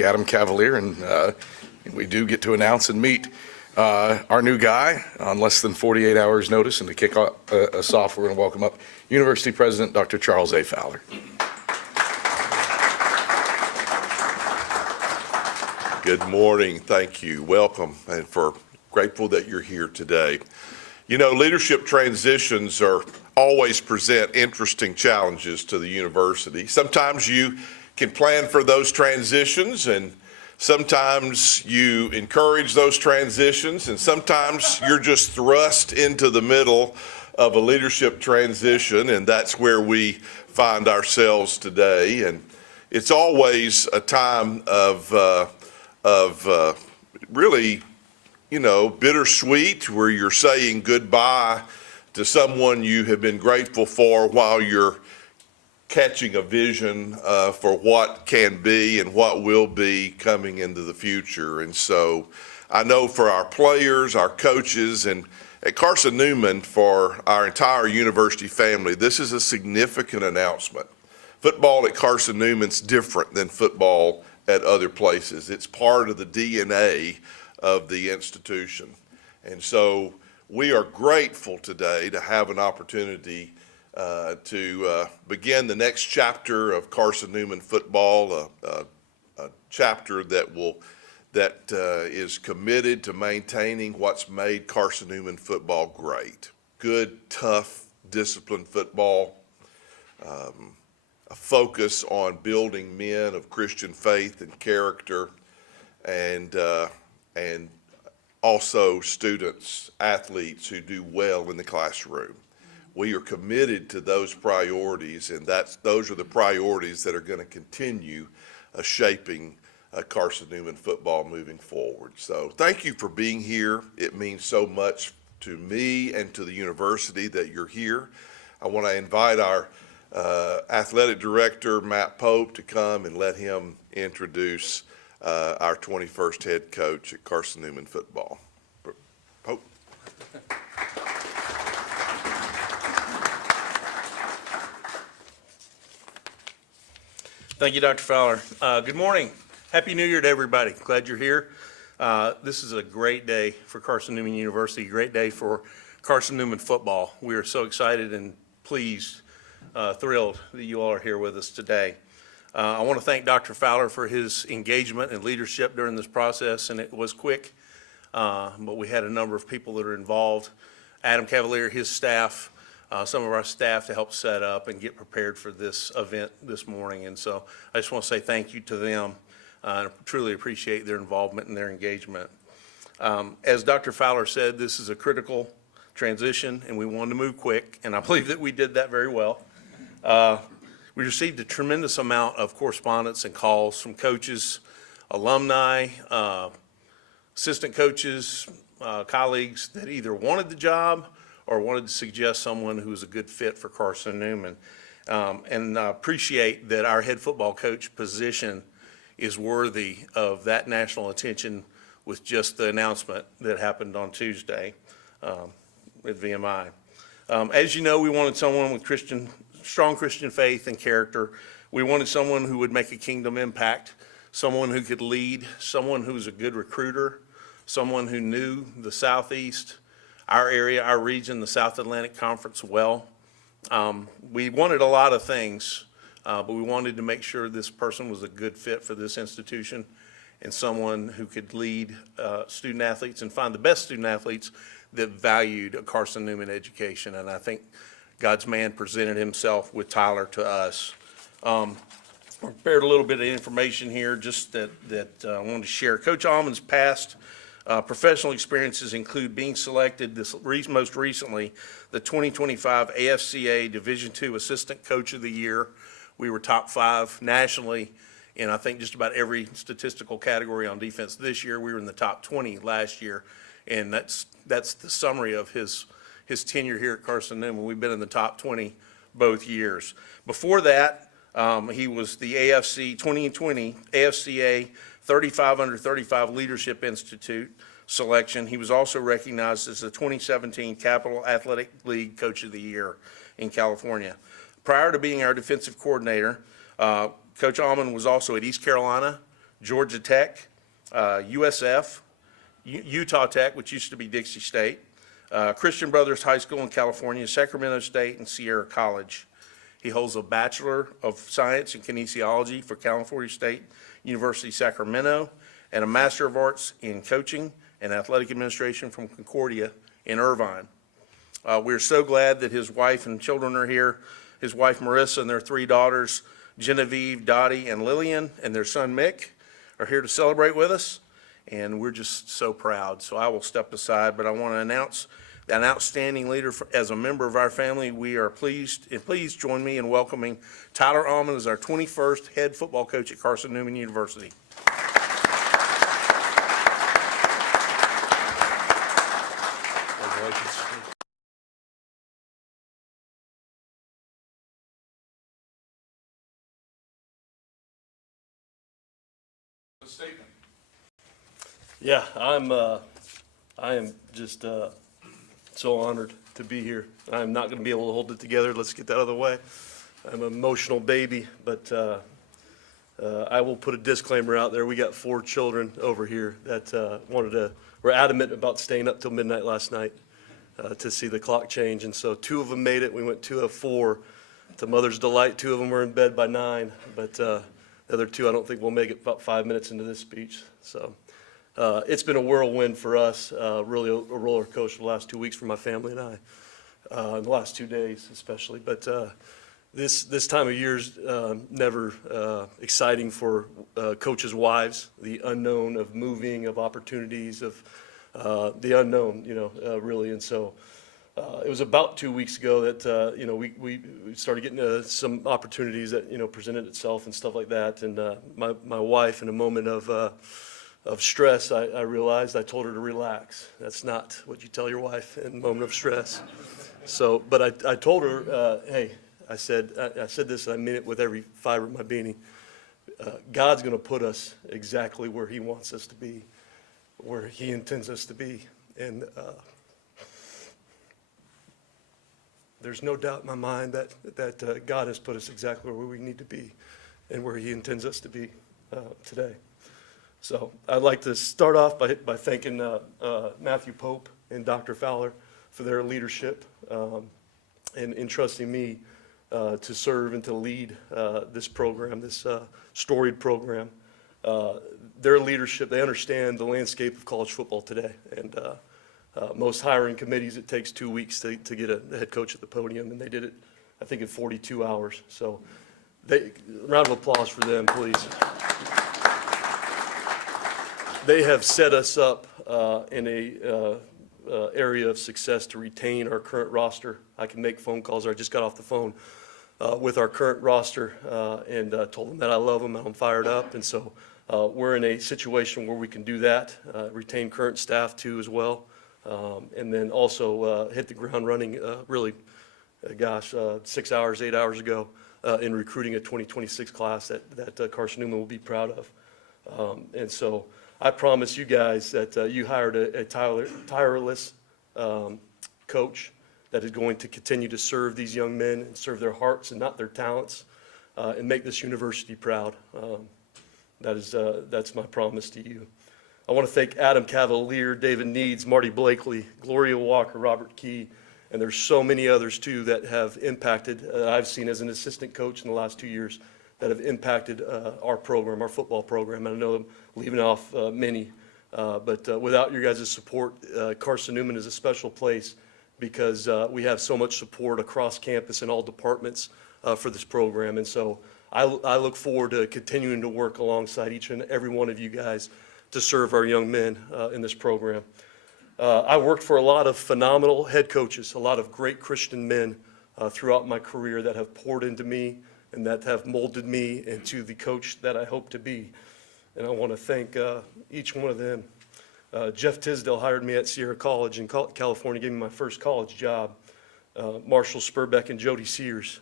Adam Cavalier, and we do get to announce and meet our new guy on less than 48 hours notice. And to kick us off, we're going to welcome up University President Dr. Charles A. Fowler. Good morning. Thank you. Welcome, and grateful that you're here today. You know, leadership transitions always present interesting challenges to the university. Sometimes you can plan for those transitions, and sometimes you encourage those transitions, and sometimes you're just thrust into the middle of a leadership transition, and that's where we find ourselves today. And it's always a time of really, you know, bittersweet, where you're saying goodbye to someone you have been grateful for while you're catching a vision for what can be and what will be coming into the future. And so I know for our players, our coaches, and at Carson-Newman, for our entire university family, this is a significant announcement. Football at Carson-Newman's different than football at other places. It's part of the DNA of the institution. And so we are grateful today to have an opportunity to begin the next chapter of Carson-Newman football, a chapter that is committed to maintaining what's made Carson-Newman football great. Good, tough, disciplined football, a focus on building men of Christian faith and character, and also students, athletes who do well in the classroom. We are committed to those priorities, and those are the priorities that are going to continue shaping Carson-Newman football moving forward. So thank you for being here. It means so much to me and to the university that you're here. I want to invite our athletic director, Matt Pope, to come and let him introduce our 21st head coach at Carson-Newman football. Pope. Thank you, Dr. Fowler. Good morning. Happy New Year to everybody. Glad you're here. This is a great day for Carson-Newman University, a great day for Carson-Newman football. We are so excited and pleased, thrilled that you all are here with us today. I want to thank Dr. Fowler for his engagement and leadership during this process, and it was quick, but we had a number of people that are involved. Adam Cavalier, his staff, some of our staff to help set up and get prepared for this event this morning. And so I just want to say thank you to them. I truly appreciate their involvement and their engagement. As Dr. Fowler said, this is a critical transition, and we wanted to move quick, and I believe that we did that very well. We received a tremendous amount of correspondence and calls from coaches, alumni, assistant coaches, colleagues that either wanted the job or wanted to suggest someone who was a good fit for Carson-Newman. And I appreciate that our head football coach position is worthy of that national attention with just the announcement that happened on Tuesday at VMI. As you know, we wanted someone with strong Christian faith and character. We wanted someone who would make a kingdom impact, someone who could lead, someone who was a good recruiter, someone who knew the Southeast, our area, our region, the South Atlantic Conference well. We wanted a lot of things, but we wanted to make sure this person was a good fit for this institution and someone who could lead student athletes and find the best student athletes that valued a Carson-Newman education. And I think God's man presented himself with Tyler to us. I prepared a little bit of information here just that I wanted to share. Coach Almond's past professional experiences include being selected most recently the 2025 AFCA Division II Assistant Coach of the Year. We were top 5 nationally in I think just about every statistical category on defense this year. We were in the top 20 last year, and that's the summary of his tenure here at Carson-Newman. We've been in the top 20 both years. Before that, he was the AFC 2020 AFCA 35 under 35 Leadership Institute selection. He was also recognized as the 2017 Capital Athletic League Coach of the Year in California. Prior to being our defensive coordinator, Coach Almond was also at East Carolina, Georgia Tech, USF, Utah Tech, which used to be Dixie State, Christian Brothers High School in California, Sacramento State, and Sierra College. He holds a Bachelor of Science in Kinesiology for California State University, Sacramento, and a Master of Arts in Coaching and Athletic Administration from Concordia in Irvine. We're so glad that his wife and children are here. His wife Marissa and their 3 daughters, Genevieve, Dottie, and Lillian, and their son Mick are here to celebrate with us, and we're just so proud. So I will step aside, but I want to announce an outstanding leader as a member of our family. We are pleased, and please join me in welcoming Tyler Allman as our 21st head football coach at Carson-Newman University. Statement. Yeah, I am just so honored to be here. I'm not going to be able to hold it together. Let's get that out of the way. I'm an emotional baby, but I will put a disclaimer out there. We got 4 children over here that were adamant about staying up till midnight last night to see the clock change, and so 2 of them made it. We went 2 of 4. To mother's delight, 2 of them were in bed by 9, but the other 2, I don't think will make it about 5 minutes into this speech. So it's been a whirlwind for us, really a roller coaster the last 2 weeks for my family and I, the last 2 days especially. But this time of year's never exciting for coaches' wives, the unknown of moving, of opportunities, of the unknown, really. And so it was about 2 weeks ago that, we started getting some opportunities that, presented itself and stuff like that. And my wife, in a moment of stress, I realized, I told her to relax. That's not what you tell your wife in a moment of stress. So, but I told her, hey, I said this, and I mean it with every fiber of my being. God's going to put us exactly where he wants us to be, where he intends us to be. And there's no doubt in my mind that God has put us exactly where we need to be and where he intends us to be today. So I'd like to start off by thanking Matthew Pope and Dr. Fowler for their leadership and entrusting me to serve and to lead this program, this storied program. Their leadership, they understand the landscape of college football today. And most hiring committees, it takes 2 weeks to get a head coach at the podium, and they did it, I think, in 42 hours. So round of applause for them, please. They have set us up in a area of success to retain our current roster. I can make phone calls. I just got off the phone with our current roster and told them that I love them and I'm fired up. And so we're in a situation where we can do that, retain current staff too as well, and then also hit the ground running really, 6 hours, 8 hours ago in recruiting a 2026 class that Carson-Newman will be proud of. And so I promise you guys that you hired a tireless coach that is going to continue to serve these young men and serve their hearts and not their talents, and make this university proud. That's my promise to you. I want to thank Adam Cavalier, David Needs, Marty Blakely, Gloria Walker, Robert Key, and there's so many others too that have impacted, I've seen as an assistant coach in the last 2 years, that have impacted our program, our football program. And I know I'm leaving off many, but without your guys' support, Carson-Newman is a special place because we have so much support across campus in all departments for this program. And so I look forward to continuing to work alongside each and every one of you guys to serve our young men in this program. I worked for a lot of phenomenal head coaches, a lot of great Christian men throughout my career that have poured into me and that have molded me into the coach that I hope to be. And I want to thank each one of them. Jeff Tisdale hired me at Sierra College in California, gave me my first college job. Marshall Spurbeck and Jody Sears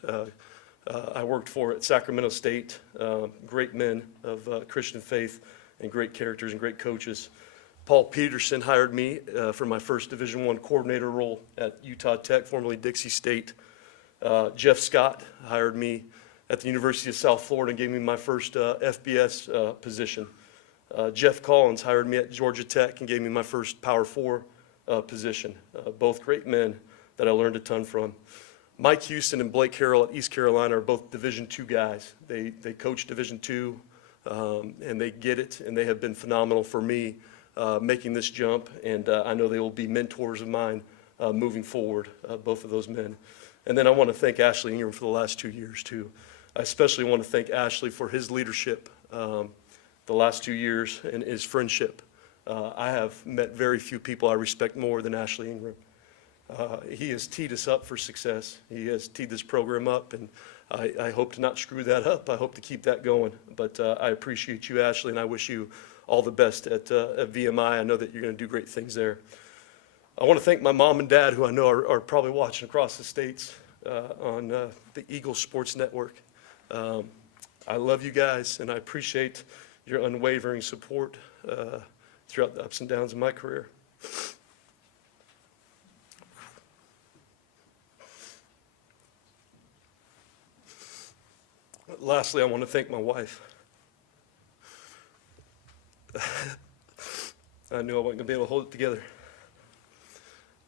I worked for at Sacramento State, great men of Christian faith and great characters and great coaches. Paul Peterson hired me for my first Division I coordinator role at Utah Tech, formerly Dixie State. Jeff Scott hired me at the University of South Florida and gave me my first FBS position. Jeff Collins hired me at Georgia Tech and gave me my first Power 4 position. Both great men that I learned a ton from. Mike Houston and Blake Harrell at East Carolina are both Division II guys. They coach Division II, and they get it, and they have been phenomenal for me making this jump, and I know they will be mentors of mine moving forward, both of those men. And then I want to thank Ashley Ingram for the last 2 years, too. I especially want to thank Ashley for his leadership the last 2 years and his friendship. I have met very few people I respect more than Ashley Ingram. He has teed us up for success. He has teed this program up, and I hope to not screw that up. I hope to keep that going. But I appreciate you, Ashley, and I wish you all the best at VMI. I know that you're going to do great things there. I want to thank my mom and dad, who I know are probably watching across the states on the Eagle Sports Network. I love you guys, and I appreciate your unwavering support throughout the ups and downs of my career. Lastly, I want to thank my wife. I knew I wasn't going to be able to hold it together.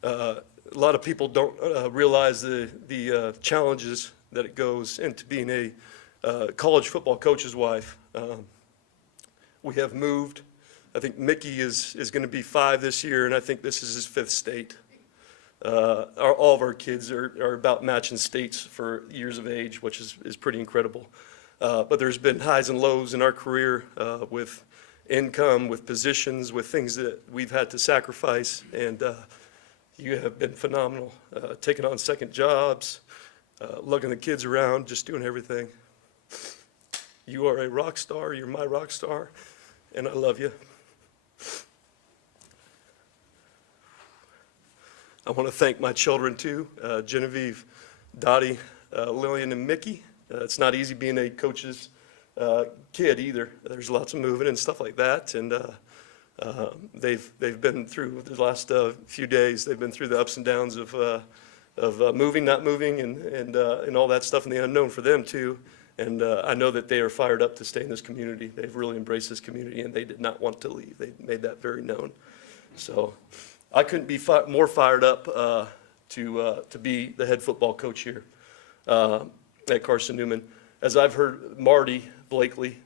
A lot of people don't realize the challenges that it goes into being a college football coach's wife. We have moved. I think Mickey is going to be 5 this year, and I think this is his 5th state. All of our kids are about matching states for years of age, which is pretty incredible. But there's been highs and lows in our career with income, with positions, with things that we've had to sacrifice, and you have been phenomenal, taking on second jobs, lugging the kids around, just doing everything. You are a rock star. You're my rock star, and I love you. I want to thank my children, too, Genevieve, Dottie, Lillian, and Mickey. It's not easy being a coach's kid either. There's lots of moving and stuff like that, and they've been through the last few days. They've been through the ups and downs of moving, not moving, and all that stuff, and the unknown for them, too. And I know that they are fired up to stay in this community. They've really embraced this community, and they did not want to leave. They made that very known. So I couldn't be more fired up to be the head football coach here at Carson-Newman. As I've heard Marty Blakely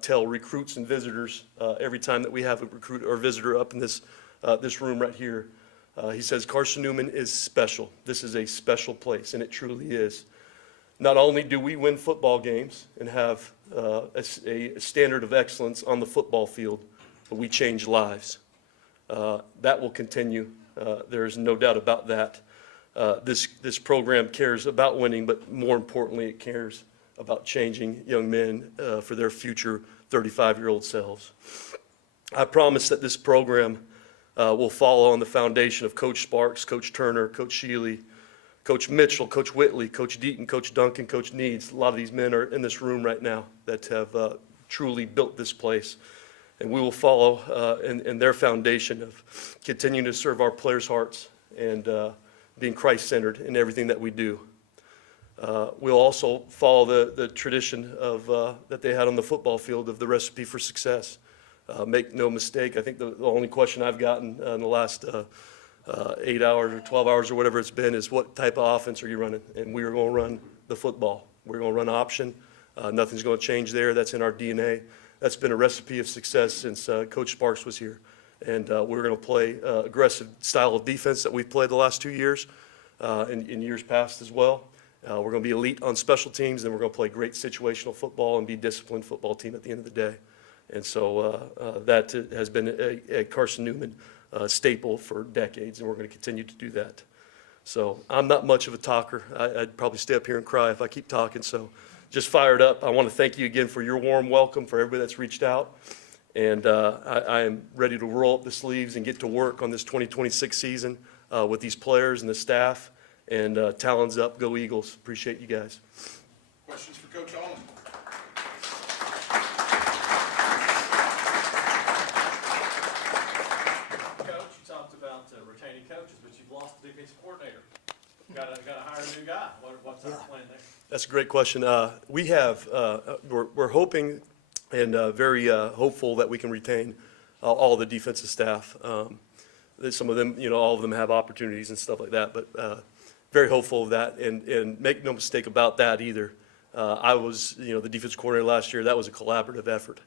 tell recruits and visitors every time that we have a recruit or visitor up in this room right here, he says Carson-Newman is special. This is a special place, and it truly is. Not only do we win football games and have a standard of excellence on the football field, but we change lives. That will continue. There's no doubt about that. This program cares about winning, but more importantly, it cares about changing young men for their future 35-year-old selves. I promise that this program will follow on the foundation of Coach Sparks, Coach Turner, Coach Shealy, Coach Mitchell, Coach Whitley, Coach Deaton, Coach Duncan, Coach Needs. A lot of these men are in this room right now that have truly built this place. And we will follow in their foundation of continuing to serve our players' hearts and being Christ-centered in everything that we do. We'll also follow the tradition of that they had on the football field of the recipe for success. Make no mistake, I think the only question I've gotten in the last 8 hours or 12 hours or whatever it's been is what type of offense are you running? And we are going to run the football. We're going to run option. Nothing's going to change there. That's in our DNA. That's been a recipe of success since Coach Sparks was here. And we're going to play aggressive style of defense that we've played the last 2 years, in years past as well. We're going to be elite on special teams, and we're going to play great situational football and be disciplined football team at the end of the day. And so that has been a Carson-Newman staple for decades, and we're going to continue to do that. So I'm not much of a talker. I'd probably stay up here and cry if I keep talking. So just fired up. I want to thank you again for your warm welcome, for everybody that's reached out. And I am ready to roll up the sleeves and get to work on this 2026 season with these players and the staff. And talons up, go Eagles. Appreciate you guys. Questions for Coach Allen? Coach, you talked about retaining coaches, but you've lost the defensive coordinator. Got to hire a new guy. What's our plan there? That's a great question. We have, we're hoping and very hopeful that we can retain all the defensive staff. Some of them, all of them have opportunities and stuff like that, but very hopeful of that. And make no mistake about that either. I was, the defense coordinator last year. That was a collaborative effort.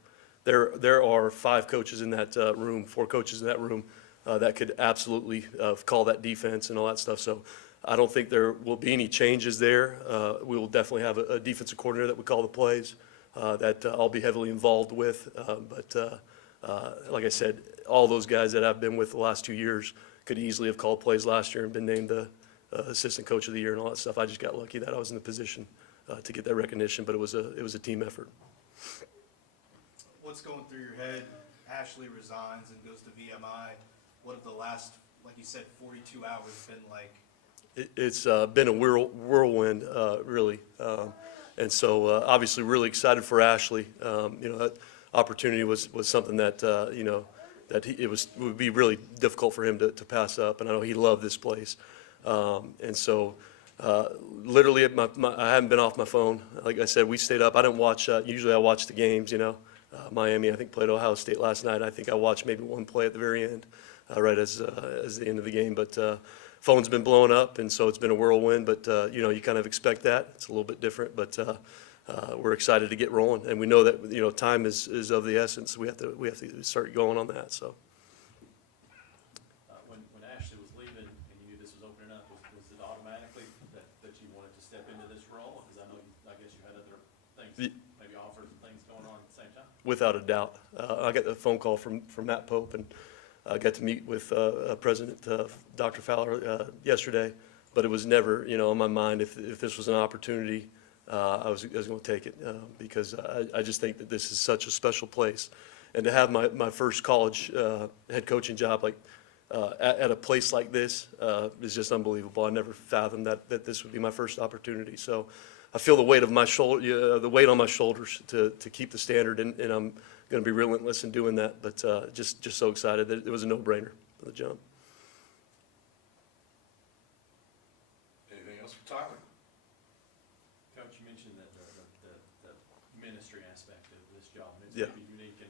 There are 5 coaches in that room, 4 coaches in that room that could absolutely call that defense and all that stuff. So I don't think there will be any changes there. We will definitely have a defensive coordinator that would call the plays that I'll be heavily involved with. But like I said, all those guys that I've been with the last 2 years could easily have called plays last year and been named the assistant coach of the year and all that stuff. I just got lucky that I was in the position to get that recognition, but it was a team effort. What's going through your head? Ashley resigns and goes to VMI. What have the last, like you said, 42 hours been like? It's been a whirlwind, really. And so obviously really excited for Ashley. That opportunity was something that, it would be really difficult for him to pass up. And I know he loved this place. And so literally I haven't been off my phone. Like I said, we stayed up. I didn't watch, usually I watch the games, Miami, I think, played Ohio State last night. I think I watched maybe one play at the very end, right as the end of the game. But phone's been blowing up, and so it's been a whirlwind. But you kind of expect that. It's a little bit different, but we're excited to get rolling, and we know that time is of the essence. We have to start going on that. So. When Ashley was leaving and you knew this was opening up, was it automatically that you wanted to step into this role? Because I guess you had other things, maybe offers and things going on at the same time. Without a doubt. I got a phone call from Matt Pope, and I got to meet with President Dr. Fowler yesterday, but it was never, on my mind if this was an opportunity, I was going to take it because I just think that this is such a special place. And to have my first college head coaching job at a place like this is just unbelievable. I never fathomed that this would be my first opportunity. So I feel the weight of my shoulder, the weight on my shoulders to keep the standard, and I'm going to be relentless in doing that. But just so excited that it was a no-brainer for the jump. Anything else for Tyler? Coach, you mentioned that the ministry aspect of this job, and it's Yeah. maybe unique in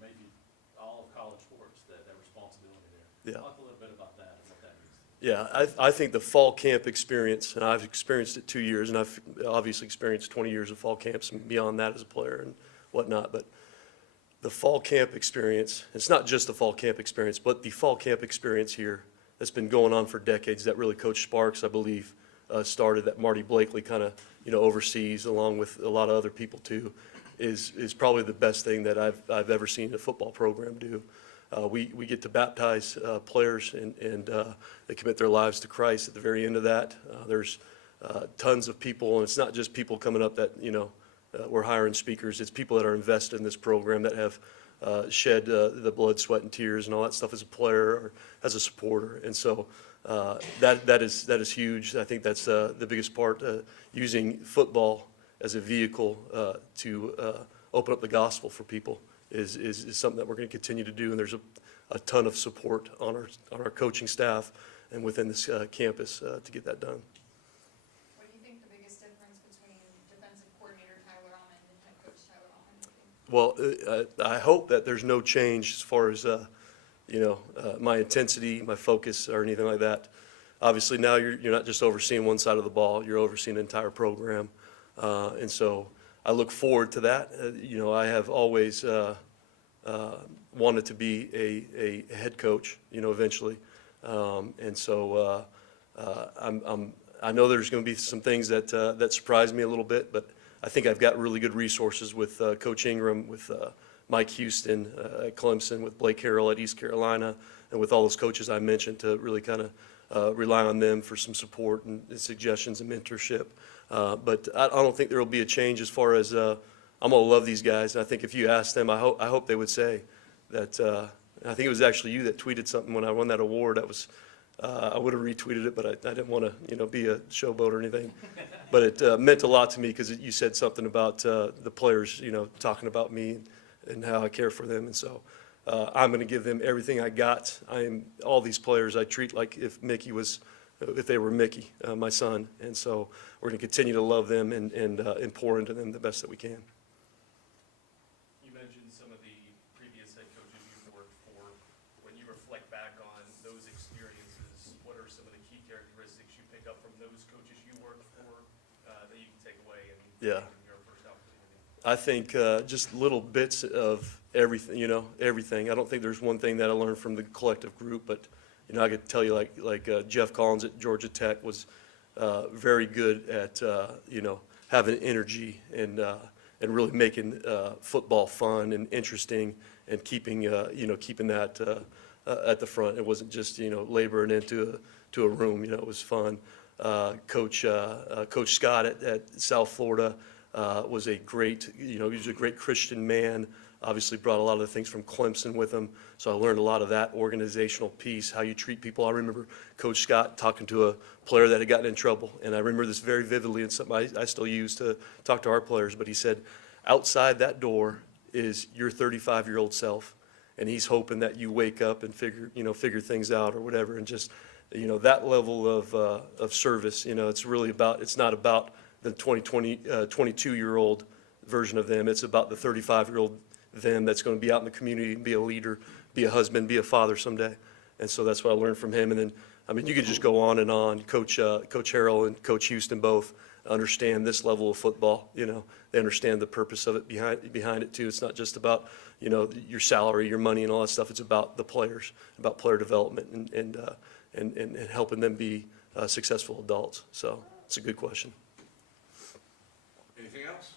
maybe all of college sports, that responsibility there. Yeah. Talk a little bit about that and what that means. Yeah, I think the fall camp experience, and I've experienced it 2 years, and I've obviously experienced 20 years of fall camps and beyond that as a player and whatnot, but the fall camp experience, it's not just the fall camp experience, but the fall camp experience here that's been going on for decades that really Coach Sparks, I believe, started, that Marty Blakely kind of, oversees along with a lot of other people too, is probably the best thing that I've ever seen a football program do. We get to baptize players, and they commit their lives to Christ at the very end of that. There's tons of people, and it's not just people coming up that, we're hiring speakers. It's people that are invested in this program that have shed the blood, sweat, and tears and all that stuff as a player or as a supporter. And so that is huge. I think that's the biggest part, using football as a vehicle to open up the gospel for people is something that we're going to continue to do. And there's a ton of support on our coaching staff and within this campus to get that done. What do you think the biggest difference between defensive coordinator Tyler Almond and head coach Tyler Almond would be? Well, I hope that there's no change as far as, my intensity, my focus, or anything like that. Obviously, now you're not just overseeing one side of the ball, you're overseeing an entire program. And so I look forward to that. I have always wanted to be a head coach, eventually. And so I know there's going to be some things that surprise me a little bit, but I think I've got really good resources with Coach Ingram, with Mike Houston at Clemson, with Blake Harrell at East Carolina, and with all those coaches I mentioned to really kind of rely on them for some support and suggestions and mentorship. But I don't think there will be a change as far as I'm going to love these guys. And I think if you ask them, I hope they would say that. I think it was actually you that tweeted something when I won that award. I would have retweeted it, but I didn't want to be a showboat or anything. But it meant a lot to me because you said something about the players, talking about me and how I care for them. And so I'm going to give them everything I got. All these players I treat like if they were Mickey, my son. And so we're going to continue to love them and pour into them the best that we can. You are some of the key characteristics you pick up from those coaches you worked for, that you can take away and Yeah. in your first opportunity? I think just little bits of everything, everything. I don't think there's one thing that I learned from the collective group, but, I could tell you like Jeff Collins at Georgia Tech was very good at, having energy and really making football fun and interesting and keeping, keeping that at the front. It wasn't just, laboring into a room, it was fun. Coach Scott at South Florida was a great, he was a great Christian man, obviously brought a lot of the things from Clemson with him. So I learned a lot of that organizational piece, how you treat people. I remember Coach Scott talking to a player that had gotten in trouble, and I remember this very vividly, and something I still use to talk to our players, but he said, outside that door is your 35-year-old self, and he's hoping that you wake up and figure things out or whatever, and just, that level of service, it's really about, it's not about the 22-year-old version of them. It's about the 35-year-old them that's going to be out in the community and be a leader, be a husband, be a father someday. And so that's what I learned from him. And then, I mean, you could just go on and on. Coach Harrell and Coach Houston both understand this level of football. They understand the purpose of it behind it too. It's not just about, your salary, your money and all that stuff. It's about the players, about player development and helping them be successful adults. So it's a good question. Anything else?